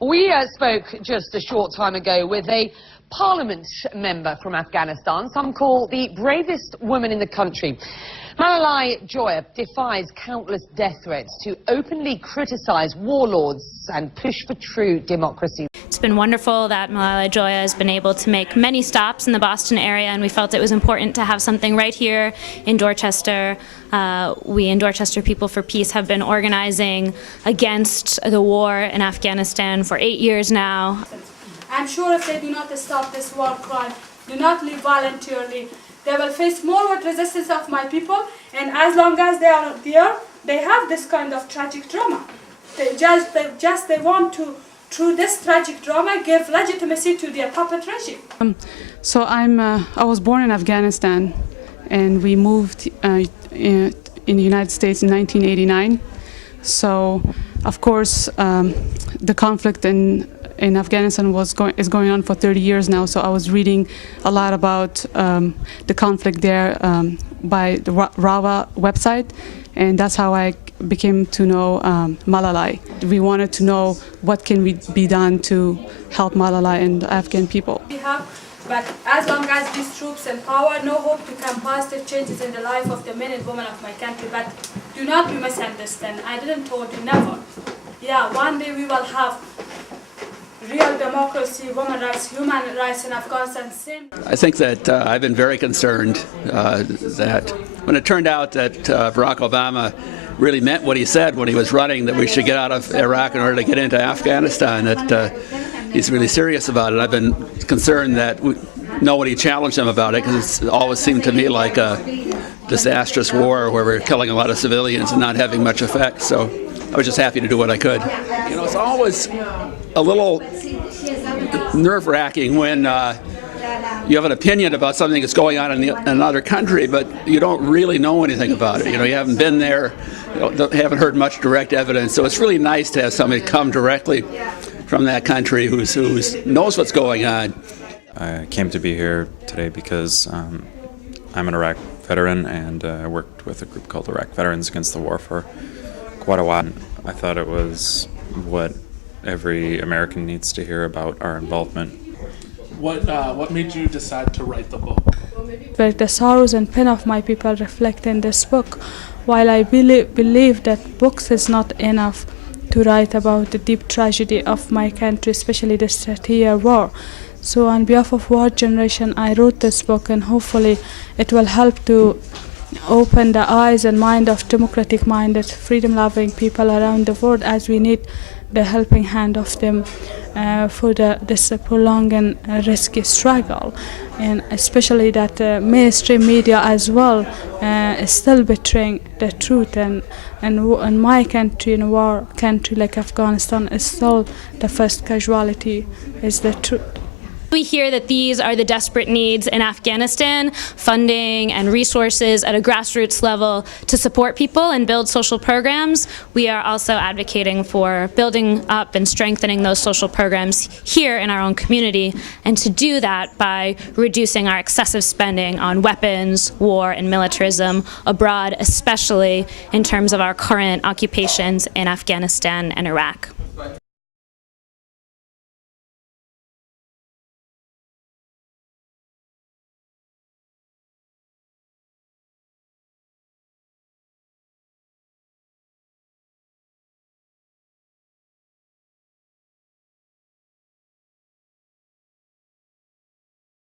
We spoke just a short time ago with a Parliament member from Afghanistan, some call the bravest woman in the country. Malalai Joya defies countless death threats to openly criticize warlords and push for true democracy. It's been wonderful that Malalai Joya has been able to make many stops in the Boston area, and we felt it was important to have something right here in Dorchester. We in Dorchester People for Peace have been organizing against the war in Afghanistan for 8 years now. I'm sure if they do not stop this war crime, do not leave voluntarily, they will face more with resistance of my people, and as long as they are there, they have this kind of tragic drama. They want to, through this tragic drama, give legitimacy to their puppet regime. I was born in Afghanistan, and we moved in the United States in 1989. So, of course, the conflict in Afghanistan is going on for 30 years now, so I was reading a lot about the conflict there by the RAWA website, and that's how I became to know Malalai. We wanted to know what can be done to help Malalai and the Afghan people. But as long as these troops in power, no hope to come positive changes in the life of the men and women of my country. But do not be misunderstood. I didn't told you, never. Yeah, one day we will have real democracy, women's rights, human rights in Afghanistan. I think that I've been very concerned that when it turned out that Barack Obama really meant what he said when he was running, that we should get out of Iraq in order to get into Afghanistan, that he's really serious about it. I've been concerned that nobody challenged him about it, because it's always seemed to me like a disastrous war where we're killing a lot of civilians and not having much effect. So I was just happy to do what I could. You know, it's always a little nerve-wracking when you have an opinion about something that's going on in another country, but you don't really know anything about it. You know, you haven't been there, haven't heard much direct evidence. So it's really nice to have somebody come directly from that country who knows what's going on. I came to be here today because I'm an Iraq veteran, and I worked with a group called Iraq Veterans Against the War for quite a while. I thought it was what every American needs to hear about our involvement. What made you decide to write the book? But the sorrows and pain of my people reflect in this book. While I believe that books is not enough to write about the deep tragedy of my country, especially the 30-year war. So on behalf of War Generation, I wrote this book, and hopefully it will help to open the eyes and mind of democratic-minded, freedom-loving people around the world, as we need the helping hand of them for this prolonged and risky struggle. And especially that mainstream media as well is still betraying the truth, and my country, in a war country like Afghanistan, is still the first casualty is the truth. We hear that these are the desperate needs in Afghanistan, funding and resources at a grassroots level to support people and build social programs. We are also advocating for building up and strengthening those social programs here in our own community, and to do that by reducing our excessive spending on weapons, war, and militarism abroad, especially in terms of our current occupations in Afghanistan and Iraq.